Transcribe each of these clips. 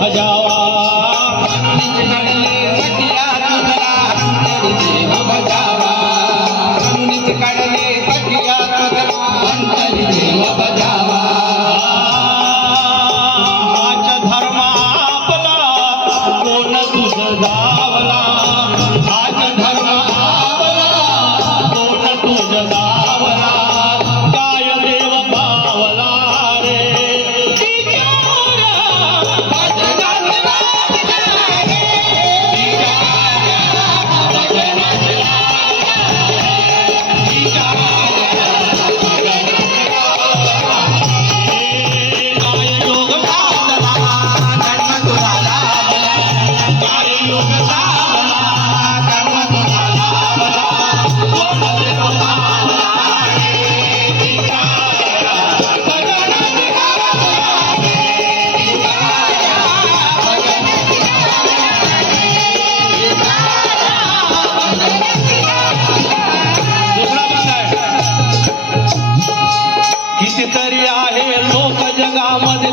भजा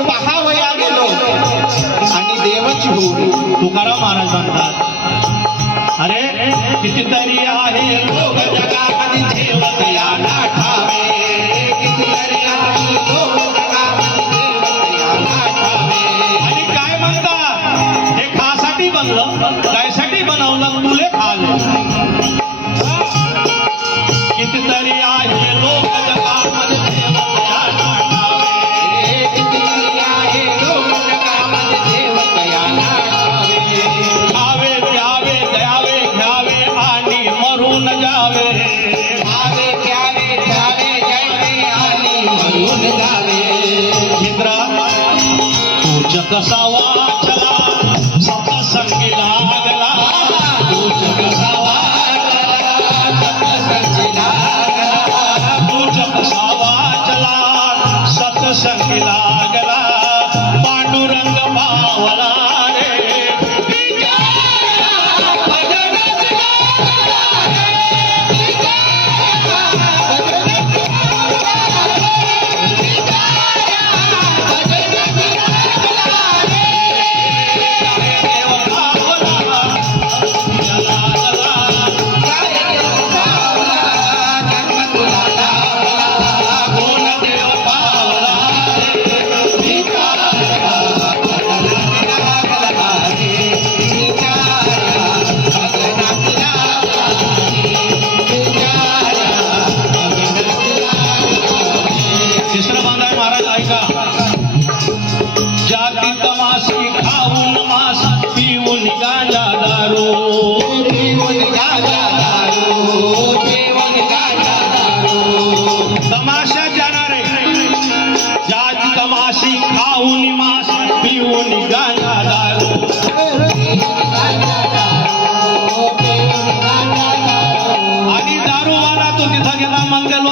वाहावया गेलो आणि देवची भूमी तुकाराम महाराज म्हणतात अरे कितीतरी आहे. देवतया जगसावा चला सपसंगी लागला. तो जगसावा सपसंगी लागला तो जगसावा चला सतसंगी लागला.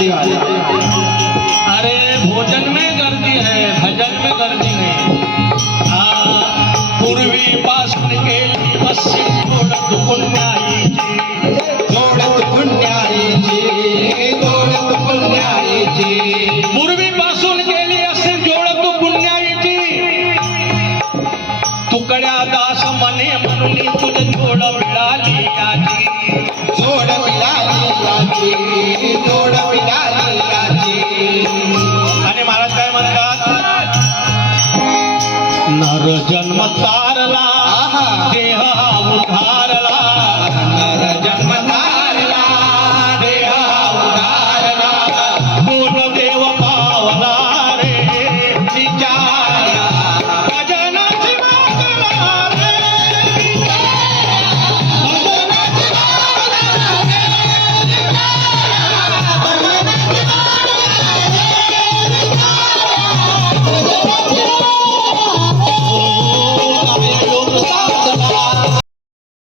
महाराज गर्दी अरे भोजन में